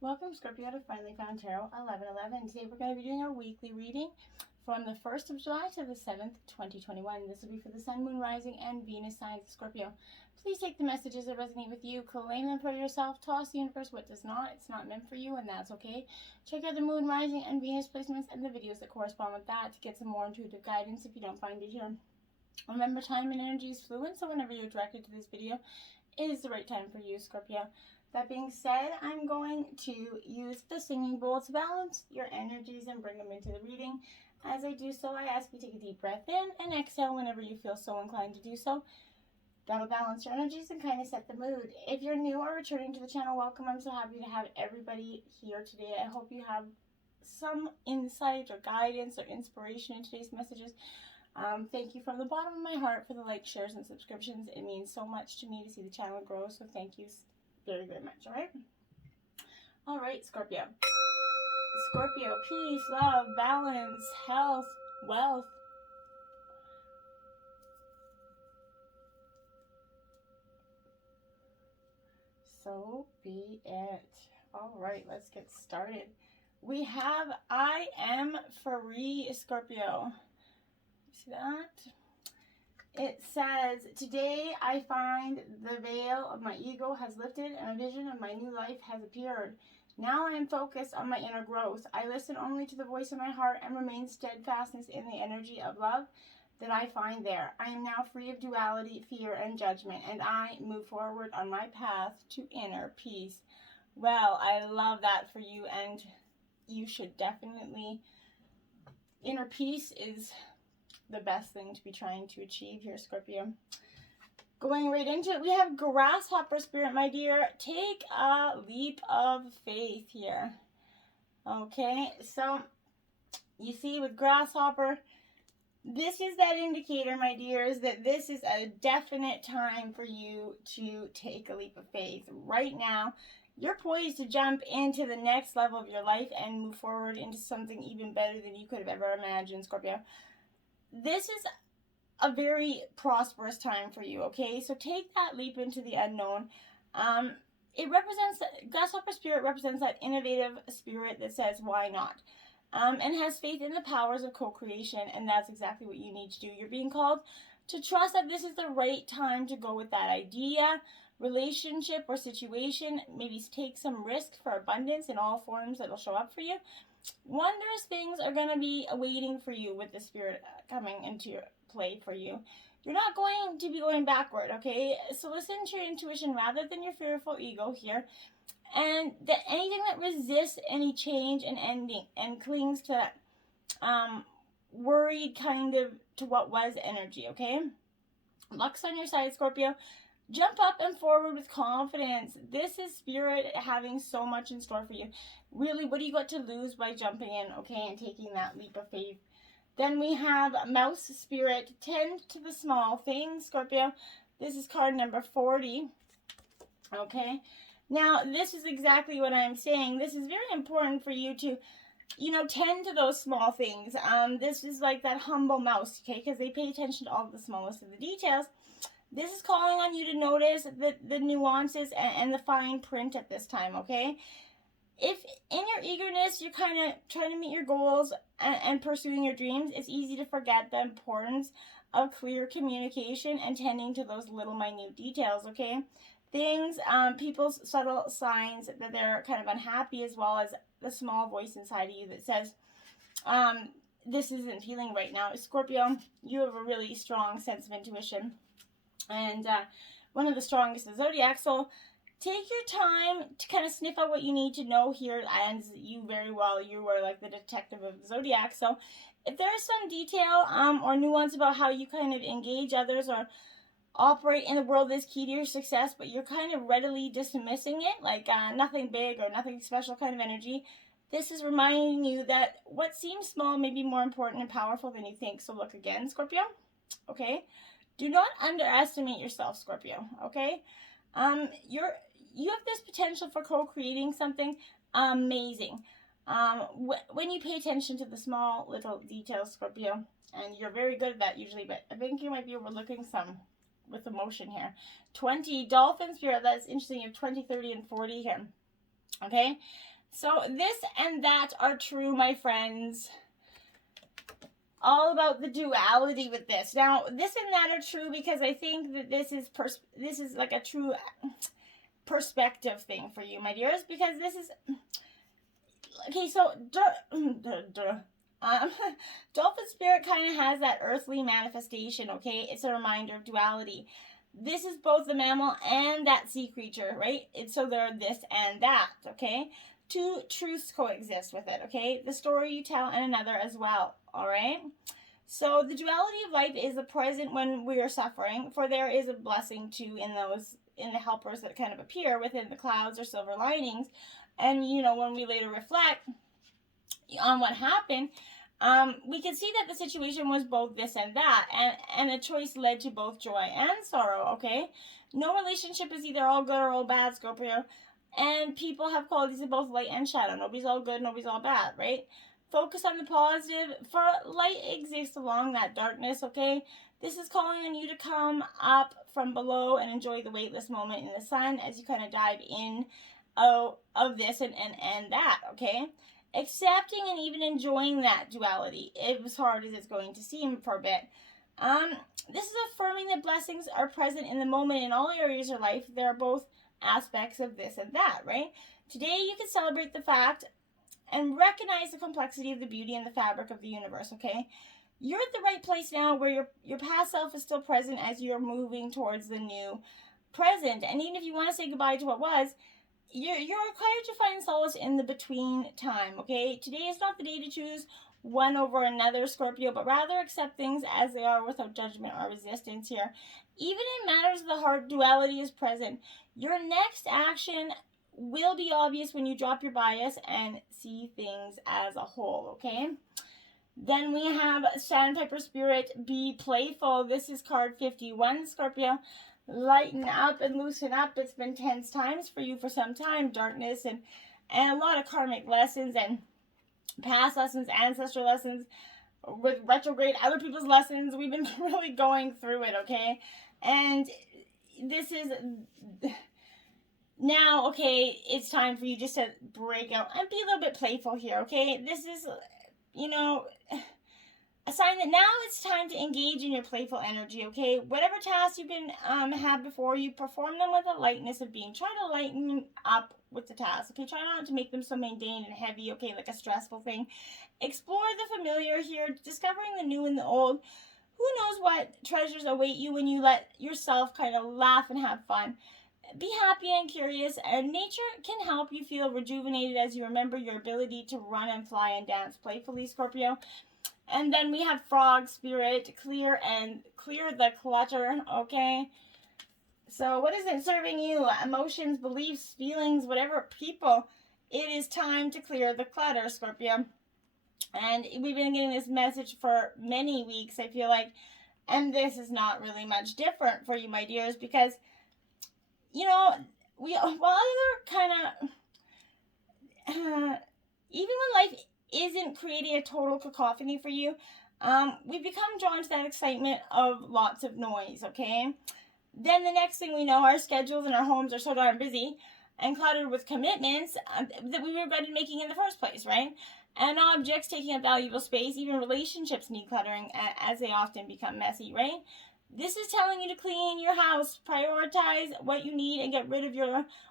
Welcome, Scorpio, to Finally Found Tarot 1111. Today we're going to be doing our weekly reading from the 1st of July to the 7th, 2021. This will be for the Sun, Moon, Rising, and Venus signs of Scorpio. Please take the messages that resonate with you, claim them for yourself, toss the universe what does not. It's not meant for you, and that's okay. Check out the Moon, Rising, and Venus placements and the videos that correspond with that to get some more intuitive guidance if you don't find it here. Remember, time and energy is fluid, so whenever you're directed to this video, it is the right time for you, Scorpio. That being said, I'm going to use the singing bowl to balance your energies and bring them into the reading. As I do so, I ask you to take a deep breath in and exhale whenever you feel so inclined to do so. That'll balance your energies and kind of set the mood. If you're new or returning to the channel, welcome. I'm so happy to have everybody here today. I hope you have some insight or guidance or inspiration in today's messages. Thank you from the bottom of my heart for the likes, shares, and subscriptions. It means so much to me to see the channel grow, so thank you very, very much, all right, Scorpio. Scorpio, peace, love, balance, health, wealth. So be it. All right, let's get started. We have I am free, Scorpio. See that? It says, today I find the veil of my ego has lifted and a vision of my new life has appeared. Now I am focused on my inner growth. I listen only to the voice of my heart and remain steadfastness in the energy of love that I find there. I am now free of duality, fear, and judgment, and I move forward on my path to inner peace. Well, I love that for you, and you should definitely, inner peace is the best thing to be trying to achieve here, Scorpio. Going right into it, we have grasshopper spirit, my dear. Take a leap of faith here. Okay, so you see with grasshopper, this is that indicator, my dears, that this is a definite time for you to take a leap of faith. Right now, you're poised to jump into the next level of your life and move forward into something even better than you could have ever imagined, Scorpio. This is a very prosperous time for you, okay? So take that leap into the unknown. It represents, grasshopper spirit represents that innovative spirit that says, why not? And has faith in the powers of co-creation, and that's exactly what you need to do. You're being called to trust that this is the right time to go with that idea, relationship, or situation. Maybe take some risk for abundance in all forms that'll show up for you. Wondrous things are going to be awaiting for you with the spirit coming into your play for you. You're not going to be going backward, okay? So listen to your intuition rather than your fearful ego here. And that anything that resists any change and ending and clings to that worried kind of to what was energy, okay? Luck's on your side, Scorpio. Jump up and forward with confidence. This is spirit having so much in store for you. Really, what do you got to lose by jumping in, okay, and taking that leap of faith? Then we have mouse spirit. Tend to the small things, Scorpio. This is card number 40, okay? Now, this is exactly what I'm saying. This is very important for you to, tend to those small things. This is like that humble mouse, okay, because they pay attention to all the smallest of the details. This is calling on you to notice the nuances and the fine print at this time, okay? If in your eagerness, you're kind of trying to meet your goals and pursuing your dreams, it's easy to forget the importance of clear communication and tending to those little minute details, okay? Things, people's subtle signs that they're kind of unhappy, as well as the small voice inside of you that says, this isn't feeling right now. Scorpio, you have a really strong sense of intuition. And one of the strongest of the zodiac. So take your time to kind of sniff out what you need to know here. And you very well, you were like the detective of the zodiac. So if there's some detail or nuance about how you kind of engage others or operate in the world that's key to your success, but you're kind of readily dismissing it, like nothing big or nothing special kind of energy, this is reminding you that what seems small may be more important and powerful than you think. So look again, Scorpio. Okay? Do not underestimate yourself, Scorpio, okay? You have this potential for co-creating something amazing. When you pay attention to the small little details, Scorpio, and you're very good at that usually, but I think you might be overlooking some with emotion here. 20, dolphin spirit, that's interesting. You have 20, 30, and 40 here. Okay? So this and that are true, my friends. All about the duality with this. Now, this and that are true because I think that this is like a true perspective thing for you, my dears, because this is okay. So dolphin spirit kind of has that earthly manifestation. Okay, it's a reminder of duality. This is both the mammal and that sea creature, right? So they're this and that. Okay, two truths coexist with it. Okay, the story you tell and another as well. All right. So the duality of life is the present when we are suffering, for there is a blessing too in the helpers that kind of appear within the clouds or silver linings. And when we later reflect on what happened, we can see that the situation was both this and that, and a choice led to both joy and sorrow. Okay, no relationship is either all good or all bad, Scorpio, and people have qualities of both light and shadow. Nobody's all good, nobody's all bad, right? Focus on the positive, for light exists along that darkness. Okay, this is calling on you to come up from below and enjoy the weightless moment in the sun as you kind of dive in of this and that. Okay, accepting and even enjoying that duality, as hard as it's going to seem for a bit. This is affirming that blessings are present in the moment in all areas of life. There are both aspects of this and that, right? Today you can celebrate the fact and recognize the complexity of the beauty and the fabric of the universe. Okay, you're at the right place now where your past self is still present as you're moving towards the new present. And even if you want to say goodbye to what was, you're required to find solace in the between time. Okay, today is not the day to choose one over another, Scorpio, but rather accept things as they are without judgment or resistance here. Even in matters of the heart, duality is present. Your next action will be obvious when you drop your bias and see things as a whole. Okay, then we have Sandpiper Spirit, be playful. This is card 51, Scorpio. Lighten up and loosen up. It's been tense times for you for some time. Darkness and a lot of karmic lessons and past lessons, ancestral lessons, with retrograde, other people's lessons. We've been really going through it, okay? And this is now, okay, it's time for you just to break out and be a little bit playful here, okay? This is, a sign that now it's time to engage in your playful energy, okay? Whatever tasks you've been had before, you perform them with a lightness of being. Try to lighten up with the tasks, okay? Try not to make them so mundane and heavy, okay, like a stressful thing. Explore the familiar here, discovering the new and the old. Who knows what treasures await you when you let yourself kind of laugh and have fun. Be happy and curious, and nature can help you feel rejuvenated as you remember your ability to run and fly and dance playfully, Scorpio. And then we have Frog Spirit, clear the clutter, okay? So what is it serving you? Emotions, beliefs, feelings, whatever, people. It is time to clear the clutter, Scorpio. And we've been getting this message for many weeks, I feel like. And this is not really much different for you, my dears, because, even when life isn't creating a total cacophony for you, we become drawn to that excitement of lots of noise, okay? Then the next thing we know, our schedules and our homes are so darn busy and cluttered with commitments that we regretted making in the first place, right? And objects taking up valuable space, even relationships need cluttering as they often become messy, right? This is telling you to clean your house, prioritize what you need and get rid of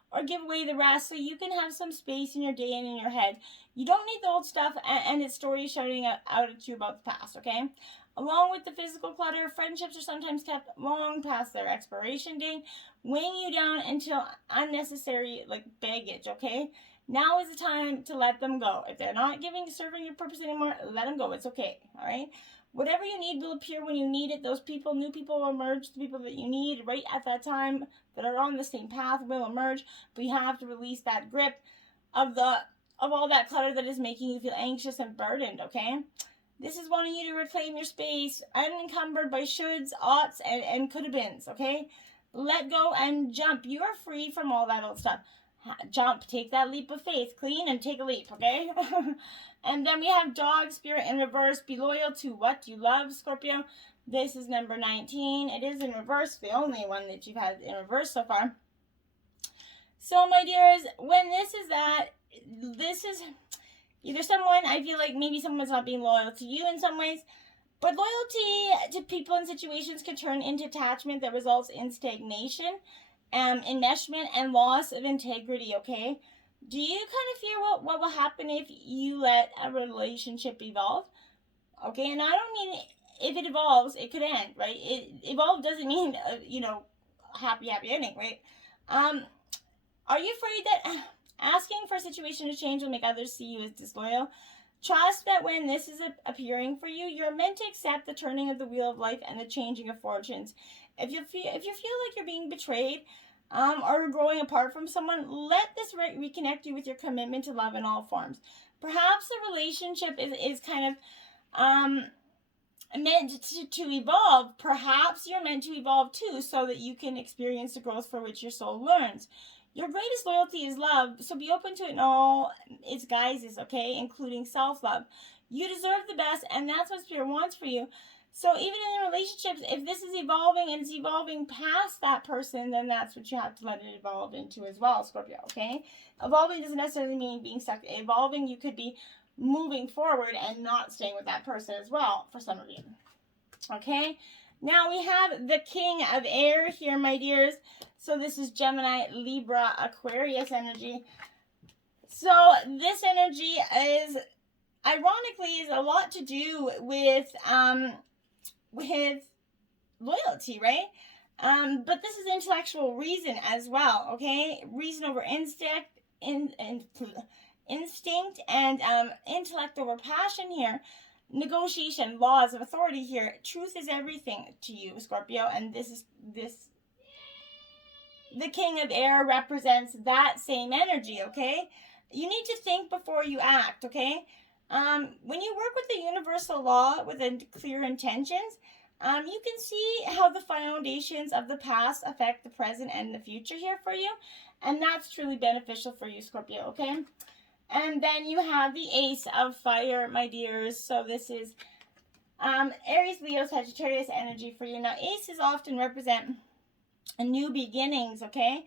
or give away the rest so you can have some space in your day and in your head. You don't need the old stuff and its stories shouting out at you about the past, okay? Along with the physical clutter, friendships are sometimes kept long past their expiration date, weighing you down until unnecessary baggage, okay? Now is the time to let them go. If they're not serving your purpose anymore, let them go. It's okay, all right? Whatever you need will appear when you need it. Those people, new people will emerge. The people that you need right at that time that are on the same path will emerge. But you have to release that grip of all that clutter that is making you feel anxious and burdened, okay? This is wanting you to reclaim your space, unencumbered by shoulds, oughts, and could-have-beens, okay? Let go and jump. You are free from all that old stuff. Jump, take that leap of faith, clean and take a leap, okay? And then we have Dog Spirit in reverse. Be loyal to what you love, Scorpio. This is number 19. It is in reverse, the only one that you've had in reverse so far. So, my dears, when this is that, this is either someone, I feel like maybe someone's not being loyal to you in some ways, but loyalty to people and situations can turn into attachment that results in stagnation, enmeshment, and loss of integrity, okay? Do you kind of fear what will happen if you let a relationship evolve? Okay, and I don't mean if it evolves, it could end, right? Evolve doesn't mean, happy ending, right? Are you afraid that asking for a situation to change will make others see you as disloyal? Trust that when this is appearing for you, you're meant to accept the turning of the wheel of life and the changing of fortunes. If you feel like you're being betrayed, or growing apart from someone, let this reconnect you with your commitment to love in all forms. Perhaps the relationship is kind of meant to evolve. Perhaps you're meant to evolve too, so that you can experience the growth for which your soul learns. Your greatest loyalty is love, so be open to it in all its guises, okay, including self-love. You deserve the best, and that's what Spirit wants for you. So even in the relationships, if this is evolving and it's evolving past that person, then that's what you have to let it evolve into as well, Scorpio, okay? Evolving doesn't necessarily mean being stuck. Evolving, you could be moving forward and not staying with that person as well, for some of you, okay? Now we have the King of Air here, my dears. So this is Gemini, Libra, Aquarius energy. So this energy is, ironically, is a lot to do with loyalty, right? But this is intellectual reason as well, okay? Reason over instinct, instinct and intellect over passion here. Negotiation, laws of authority here. Truth is everything to you, Scorpio, and the King of Air represents that same energy, okay? You need to think before you act, okay? When you work with the universal law with clear intentions, you can see how the foundations of the past affect the present and the future here for you, and that's truly beneficial for you, Scorpio, okay? And then you have the Ace of Fire, my dears. So this is Aries, Leo, Sagittarius energy for you. Now, aces often represent new beginnings, okay?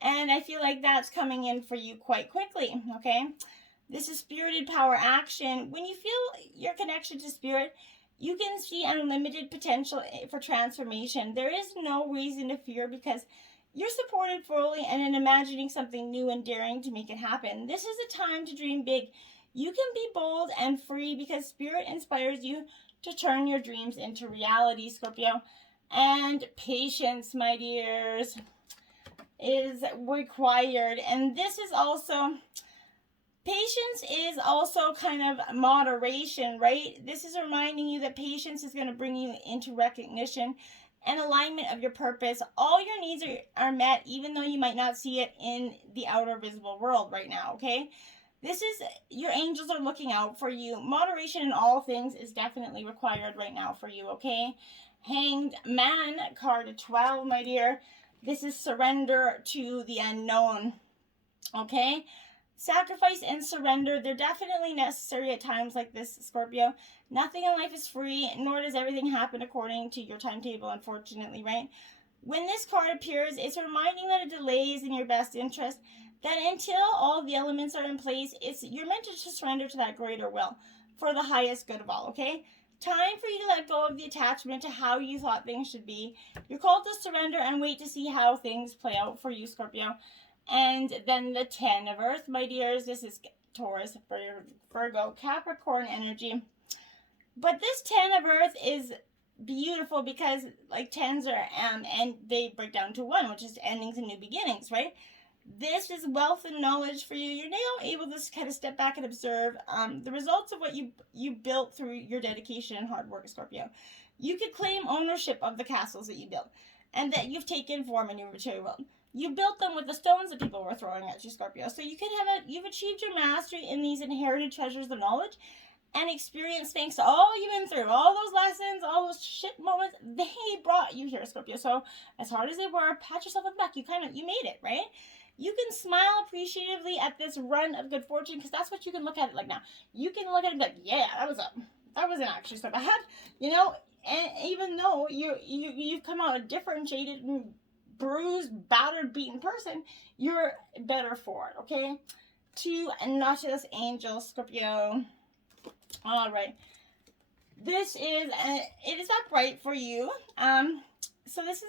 And I feel like that's coming in for you quite quickly, okay? This is spirited power action. When you feel your connection to spirit, you can see unlimited potential for transformation. There is no reason to fear because you're supported fully and in imagining something new and daring to make it happen. This is a time to dream big. You can be bold and free because spirit inspires you to turn your dreams into reality, Scorpio. And patience, my dears, is required. And this is also, patience is also kind of moderation, right? This is reminding you that patience is going to bring you into recognition and alignment of your purpose. All your needs are met, even though you might not see it in the outer visible world right now, okay? This is, your angels are looking out for you. Moderation in all things is definitely required right now for you, okay? Hanged Man, card 12, my dear. This is surrender to the unknown, okay? Sacrifice and surrender, they're definitely necessary at times like this, Scorpio. Nothing in life is free, nor does everything happen according to your timetable, unfortunately, right? When this card appears, it's reminding that a delay is in your best interest, that until all the elements are in place, you're meant to surrender to that greater will for the highest good of all, okay? Time for you to let go of the attachment to how you thought things should be. You're called to surrender and wait to see how things play out for you, Scorpio. And then the 10 of Earth, my dears. This is Taurus, Virgo, Capricorn energy. But this 10 of Earth is beautiful because, like, 10s are, and they break down to 1, which is endings and new beginnings, right? This is wealth and knowledge for you. You're now able to kind of step back and observe the results of what you built through your dedication and hard work, Scorpio. You could claim ownership of the castles that you built and that you've taken form in your material world. You built them with the stones that people were throwing at you, Scorpio. So you can you've achieved your mastery in these inherited treasures of knowledge and experience thanks to all you've been through. All those lessons, all those shit moments, they brought you here, Scorpio. So as hard as they were, pat yourself on the back. You made it, right? You can smile appreciatively at this run of good fortune because that's what you can look at it like now. You can look at it and be like, yeah, that wasn't actually so bad, you know? And even though you've come out a differentiated and bruised, battered, beaten person, you're better for it, okay? to Nautilus Angel, Scorpio. All right. This is, it is upright for you. So this is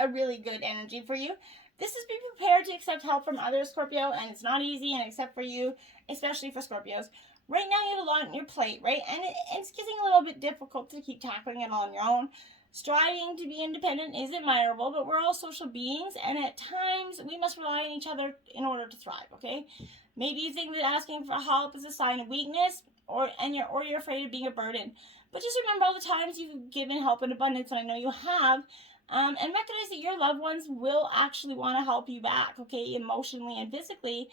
a really good energy for you. This is be prepared to accept help from others, Scorpio, and it's not easy, and except for you, especially for Scorpios. Right now you have a lot on your plate, right? And it's getting a little bit difficult to keep tackling it all on your own. Striving to be independent is admirable, but we're all social beings, and at times we must rely on each other in order to thrive, okay? Maybe you think that asking for help is a sign of weakness, or you're afraid of being a burden. But just remember all the times you've given help in abundance, and I know you have, and recognize that your loved ones will actually want to help you back, okay, emotionally and physically,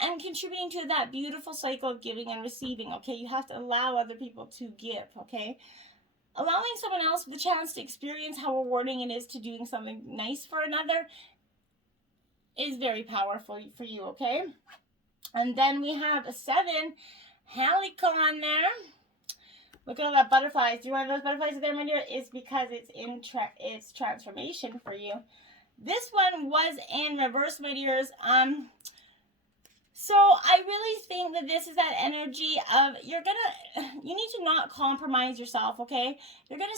and contributing to that beautiful cycle of giving and receiving, okay? You have to allow other people to give, okay? Allowing someone else the chance to experience how rewarding it is to doing something nice for another is very powerful for you, okay? And then we have a 7 Helicon there. Look at all that butterflies. Do you want those butterflies there, my dear? It's because it's in its transformation for you. This one was in reverse, my dears. So I really think that this is that energy of you need to not compromise yourself, okay? You're gonna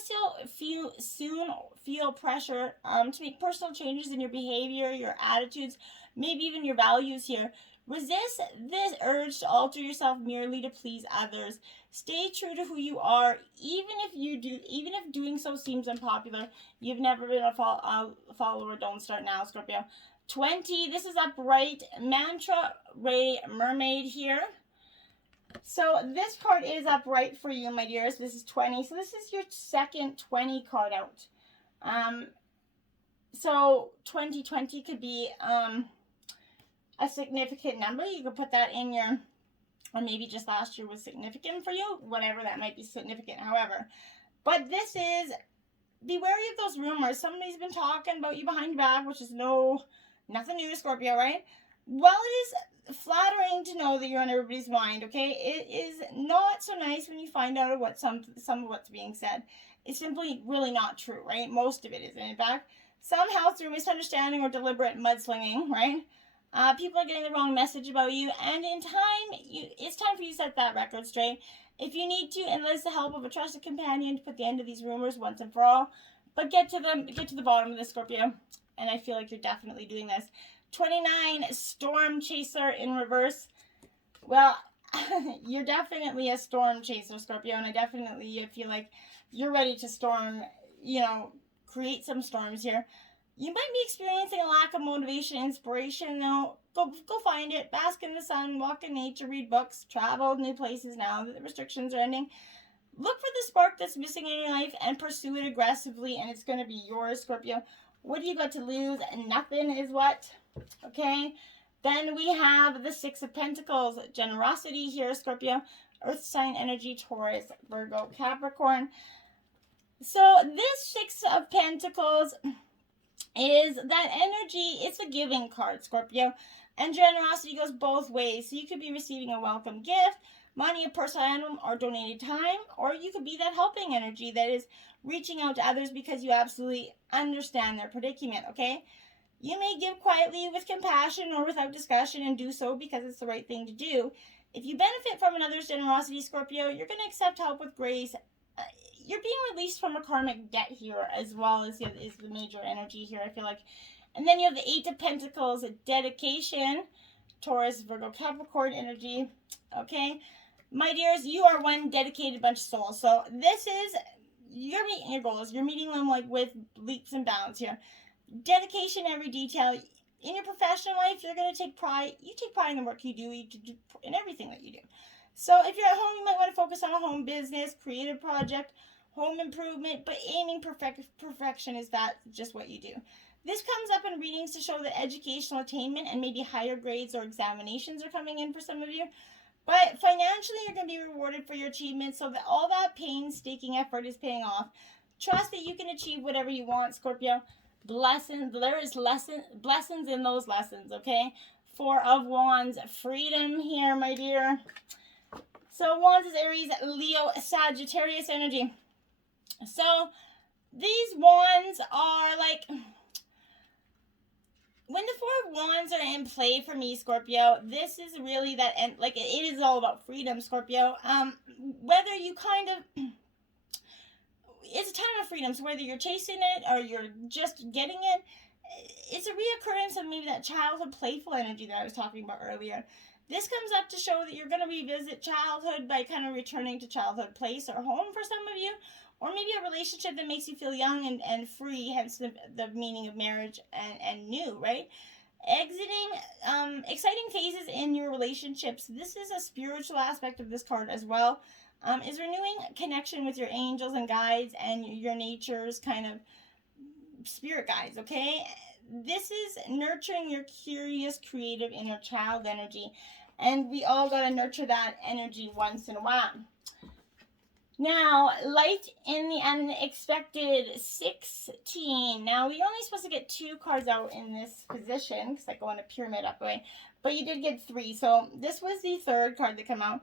still soon feel pressure to make personal changes in your behavior, your attitudes, maybe even your values here. Resist this urge to alter yourself merely to please others. Stay true to who you are, even if doing so seems unpopular. You've never been a follower. Don't start now, Scorpio. 20. This is upright. Mantra Ray Mermaid here. So this card is upright for you, my dears. This is 20. So this is your second 20 card out. So 2020 could be a significant number. You could put that in your, or maybe just last year was significant for you, whatever that might be significant, however. But this is, be wary of those rumors. Somebody's been talking about you behind your back, which is nothing new, Scorpio, right? Well, it is flattering to know that you're on everybody's mind, okay? It is not so nice when you find out of what some of what's being said. It's simply really not true, right? Most of it is. And in fact, somehow through misunderstanding or deliberate mudslinging, right? People are getting the wrong message about you, and in time, it's time for you to set that record straight. If you need to, enlist the help of a trusted companion to put the end to these rumors once and for all. But get to the bottom of this, Scorpio, and I feel like you're definitely doing this. 29, Storm Chaser in reverse. Well, you're definitely a storm chaser, Scorpio, and I definitely feel like you're ready to storm, create some storms here. You might be experiencing a lack of motivation, inspiration, though. Go find it. Bask in the sun, walk in nature, read books, travel new places now that the restrictions are ending. Look for the spark that's missing in your life and pursue it aggressively, and it's going to be yours, Scorpio. What do you got to lose? Nothing is what? Okay. Then we have the 6 of Pentacles. Generosity here, Scorpio. Earth sign energy, Taurus, Virgo, Capricorn. So this 6 of Pentacles is that energy. It's a giving card, Scorpio, and generosity goes both ways. So you could be receiving a welcome gift, money, a personal item, or donated time, or you could be that helping energy that is reaching out to others because you absolutely understand their predicament, okay? You may give quietly with compassion or without discussion, and do so because it's the right thing to do. If you benefit from another's generosity, Scorpio, you're going to accept help with grace. You're being released from a karmic debt here, as well as is the major energy here, I feel like. And then you have the 8 of Pentacles, dedication, Taurus, Virgo, Capricorn energy. Okay, my dears, you are one dedicated bunch of souls. So this is, you're meeting your goals. You're meeting them like with leaps and bounds here. Dedication, every detail. In your professional life, you're going to take pride. You take pride in the work you do, in everything that you do. So if you're at home, you might want to focus on a home business, creative project, home improvement, but aiming perfection is that just what you do. This comes up in readings to show that educational attainment and maybe higher grades or examinations are coming in for some of you. But financially, you're going to be rewarded for your achievements, so that all that painstaking effort is paying off. Trust that you can achieve whatever you want, Scorpio. Blessings, there is blessings in those lessons, okay? 4 of Wands, freedom here, my dear. So Wands is Aries, Leo, Sagittarius energy. So these wands are like, when the Four of Wands are in play for me, Scorpio, this is really that, and like it is all about freedom, Scorpio. Whether you kind of, it's a time of freedom, so whether you're chasing it or you're just getting it, it's a reoccurrence of maybe that childhood playful energy that I was talking about earlier. This comes up to show that you're going to revisit childhood by kind of returning to childhood place or home for some of you, or maybe a relationship that makes you feel young and free, hence the meaning of marriage and new, right? Exiting exciting phases in your relationships. This is a spiritual aspect of this card as well. Is renewing connection with your angels and guides and your nature's kind of spirit guides, okay? This is nurturing your curious, creative inner child energy. And we all got to nurture that energy once in a while. Now, light in the unexpected, 16. Now, we're only supposed to get 2 cards out in this position because I go in a pyramid up way. But you did get 3. So this was the 3rd card that came out.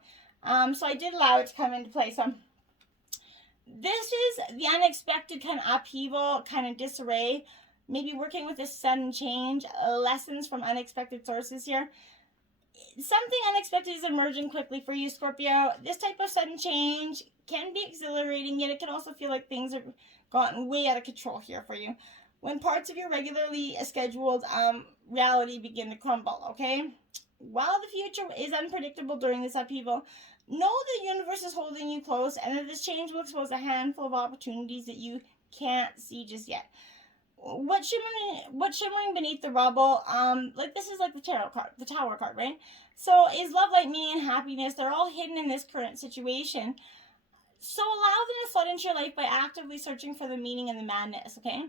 So I did allow it to come into play. So this is the unexpected kind of upheaval, kind of disarray. Maybe working with a sudden change. Lessons from unexpected sources here. Something unexpected is emerging quickly for you, Scorpio. This type of sudden change can be exhilarating, yet it can also feel like things have gotten way out of control here for you. When parts of your regularly scheduled reality begin to crumble, okay? While the future is unpredictable during this upheaval, know the universe is holding you close and that this change will expose a handful of opportunities that you can't see just yet. What's shimmering beneath the rubble, like this is like the tarot card, the Tower card, right? So is love, light, meaning, and happiness. They're all hidden in this current situation. So allow them to flood into your life by actively searching for the meaning and the madness, okay?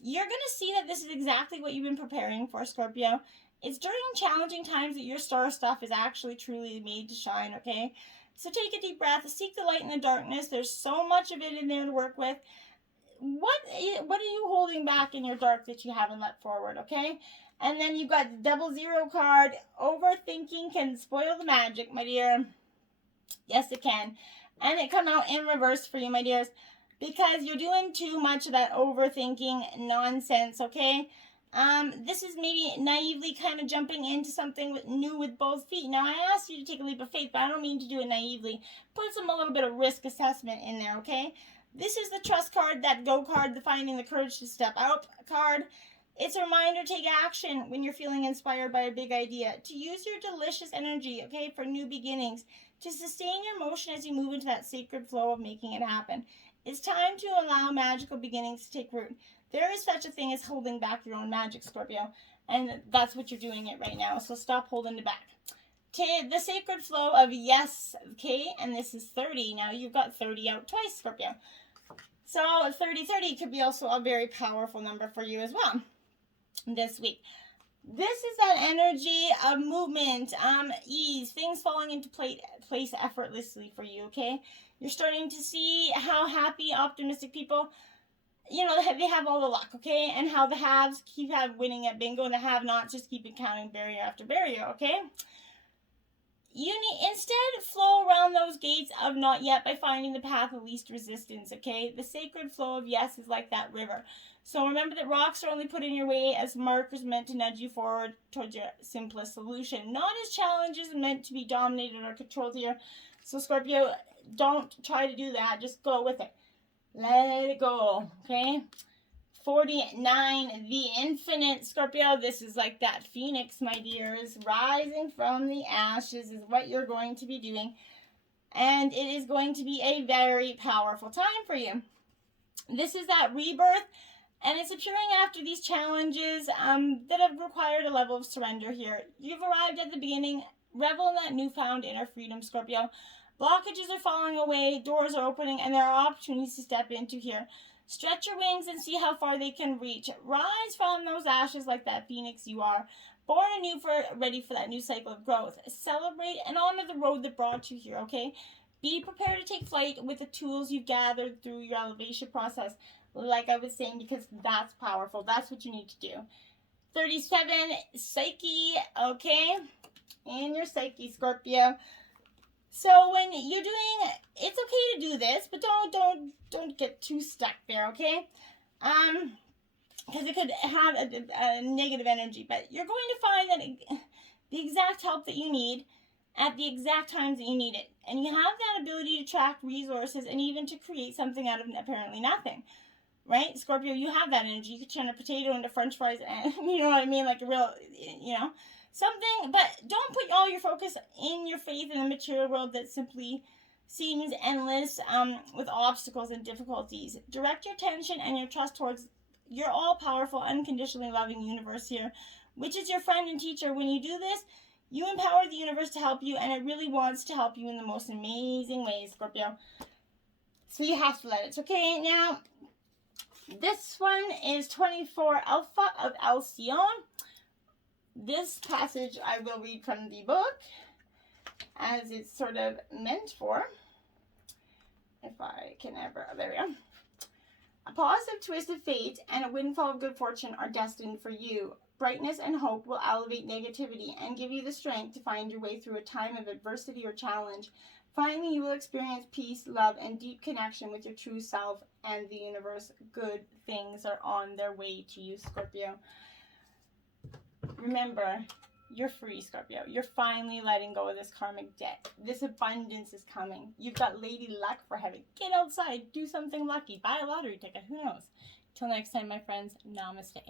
You're going to see that this is exactly what you've been preparing for, Scorpio. It's during challenging times that your star stuff is actually truly made to shine, okay? So take a deep breath, seek the light in the darkness. There's so much of it in there to work with. What are you holding back in your dark that you haven't let forward, okay? And then you've got the 00 card. Overthinking can spoil the magic, my dear. Yes, it can. And it come out in reverse for you, my dears, because you're doing too much of that overthinking nonsense, okay? This is maybe naively kind of jumping into something new with both feet. Now, I asked you to take a leap of faith, but I don't mean to do it naively. Put a little bit of risk assessment in there, okay? This is the trust card, that go card, the finding the courage to step out card. It's a reminder to take action when you're feeling inspired by a big idea. To use your delicious energy, okay, for new beginnings. To sustain your motion as you move into that sacred flow of making it happen. It's time to allow magical beginnings to take root. There is such a thing as holding back your own magic, Scorpio. And that's what you're doing it right now. So stop holding it back. The sacred flow of yes, okay, and this is 30. Now you've got 30 out twice, Scorpio. So 30 could be also a very powerful number for you as well this week. This is that energy of movement, ease, things falling into place effortlessly for you, okay? You're starting to see how happy, optimistic people, you know, they have all the luck, okay? And how the haves keep winning at bingo and the have-nots just keep encountering barrier after barrier, okay? You need instead flow around those gates of not yet by finding the path of least resistance, okay? The sacred flow of yes is like that river. So remember that rocks are only put in your way as markers meant to nudge you forward towards your simplest solution, not as challenges meant to be dominated or controlled here. So Scorpio, don't try to do that. Just go with it. Let it go, okay? 49, the infinite, Scorpio. This is like that phoenix, my dears. Rising from the ashes is what you're going to be doing. And it is going to be a very powerful time for you. This is that rebirth. And it's appearing after these challenges that have required a level of surrender here. You've arrived at the beginning. Revel in that newfound inner freedom, Scorpio. Blockages are falling away. Doors are opening. And there are opportunities to step into here. Stretch your wings and see how far they can reach. Rise from those ashes like that phoenix you are. Born anew, ready for that new cycle of growth. Celebrate and honor the road that brought you here, okay? Be prepared to take flight with the tools you've gathered through your elevation process. Like I was saying, because that's powerful. That's what you need to do. 37, Psyche, okay? In your Psyche, Scorpio. So when you're doing, it's okay to do this, but don't get too stuck there, okay? because it could have a negative energy, but you're going to find that the exact help that you need at the exact times that you need it. And you have that ability to track resources and even to create something out of apparently nothing. Right? Scorpio, you have that energy. You could turn a potato into french fries and, you know what I mean? Like a real, you know, something. But don't put all your focus in your faith in the material world that simply seems endless with obstacles and difficulties. Direct your attention and your trust towards your all-powerful, unconditionally loving universe here, which is your friend and teacher. When you do this, you empower the universe to help you, and it really wants to help you in the most amazing ways, Scorpio. So you have to let it. Okay, now, this one is 24 Alpha of Alcyon. This passage I will read from the book, as it's sort of meant for. If I can ever, there we go. A positive twist of fate and a windfall of good fortune are destined for you. Brightness and hope will elevate negativity and give you the strength to find your way through a time of adversity or challenge. Finally, you will experience peace, love, and deep connection with your true self and the universe. Good things are on their way to you, Scorpio. Remember, you're free, Scorpio. You're finally letting go of this karmic debt. This abundance is coming. You've got lady luck for heaven. Get outside. Do something lucky. Buy a lottery ticket. Who knows? Till next time, my friends. Namaste.